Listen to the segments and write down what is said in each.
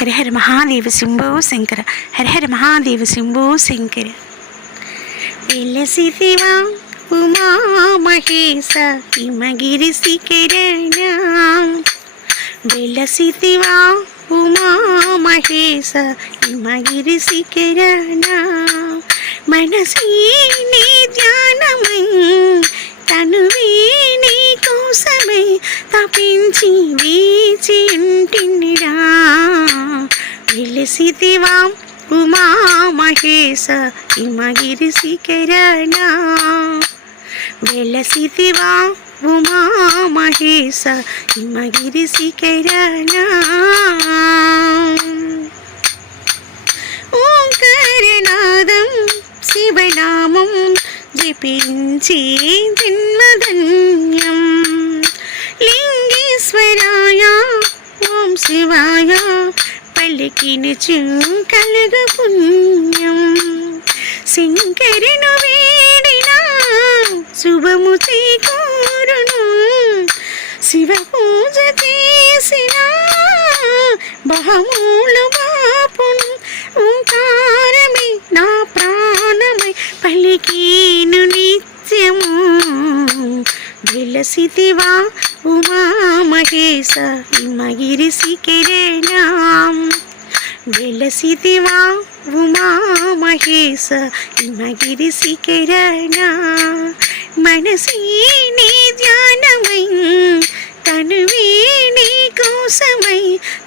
హర హర మహాదేవ శంభో శంకర. హర హర మహాదేవ శంభో శంకర. వెలసిదివా ఉమా మహేశ హిమగిరి శిఖరణ. వెలసిదివా ఉమా హిమగిరి శిఖరణ. మనసీ నీ ధ్యానమై తనువే నీ కోసమే తపించి వీచి ఇంటినిరా వెలిసిదివా ఉమా మహేశ హిమగిరి శిఖరణ వెలసిదివా ఉమా మహేశ హిమగిరి శిఖరణ ఓంకారనాదం శివనామం జపించే జన్మధన్యం లింగేశ్వరాయ ఓం శివాయ పలికిన కలగ పుణ్యం. శంకరును వేడిన శుభము చేకూరును. శివ పూజ చేసిన బహమూలు బాపును. ఓంకారమే నా ప్రాణమై పలికీను నిత్యము. విలసితివా ఉమా మహేశ హిమగిరి శిఖరేణాం వెలసిదివా ఉమా మహేశ హిమగిరి శిఖరణ మనసీ ధ్యానమై తనువే కోసమై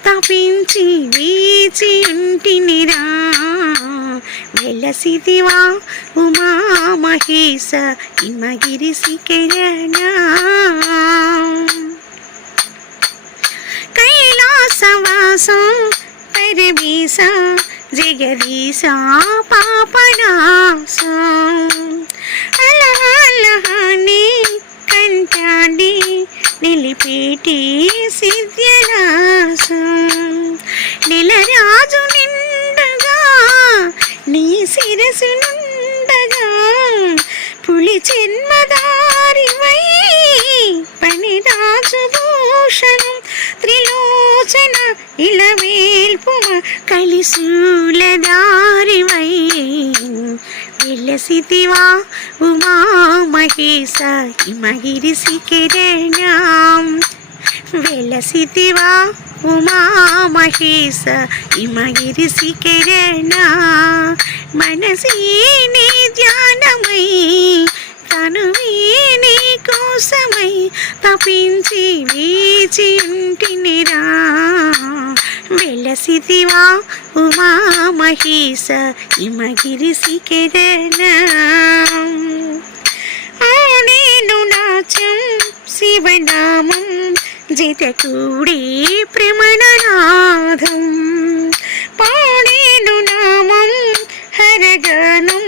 తపించి వీచి ఉంటినిరా వెలసిదివా ఉమా మహేశ హిమగిరి శిఖరణ పరమేశ జగదీశ పాపనాశ. అలహలహాని కంటాడి నిలిపేటి సిద్ధ్యనాశ నెలరాజు నిండగా నీ శిరసు నుండగా పులి జన్మదారివై పనిరాజు భూషణం త్రిలోచన ఇలవే. ఇలవేల్పుమ కలిశూలదారివై విలసితివా ఉమా మహేశ హిమగిరి కిరణం వెలసితివా ఉమా మహేశ హిమగిరి కిరణ మనసీని ధ్యానమై తనువే నీ కోసమై తపించి వీచి ఇంటినిరా వెలసిదివా ఉమా మహేశ హిమగిరి శిఖరణ ఆడేను నాచం శివనామం జితకూడే ప్రమణనాథం. పాడేను నామం హరగానం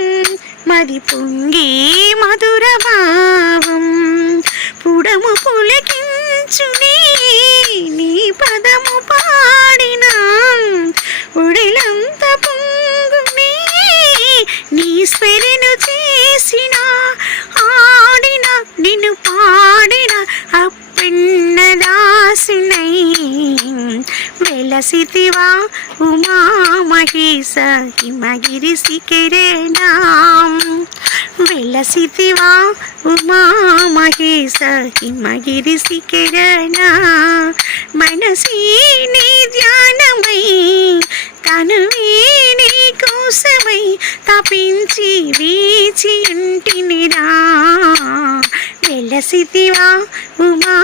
మది పొంగే వెలసితివా ఉమా మహేశ హిమగిరి శిఖరేణాం వెలసితివా ఉమా మహేశ హిమగిరి శిఖరణ మనసీ నీ ధ్యానమై తనువే నీ కోసమై తపించి వీచి ఇంటినిరా. వెలసితివా ఉమా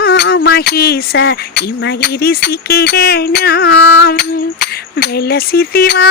మహేశ హిమగిరి శిఖరణం వెలసితివా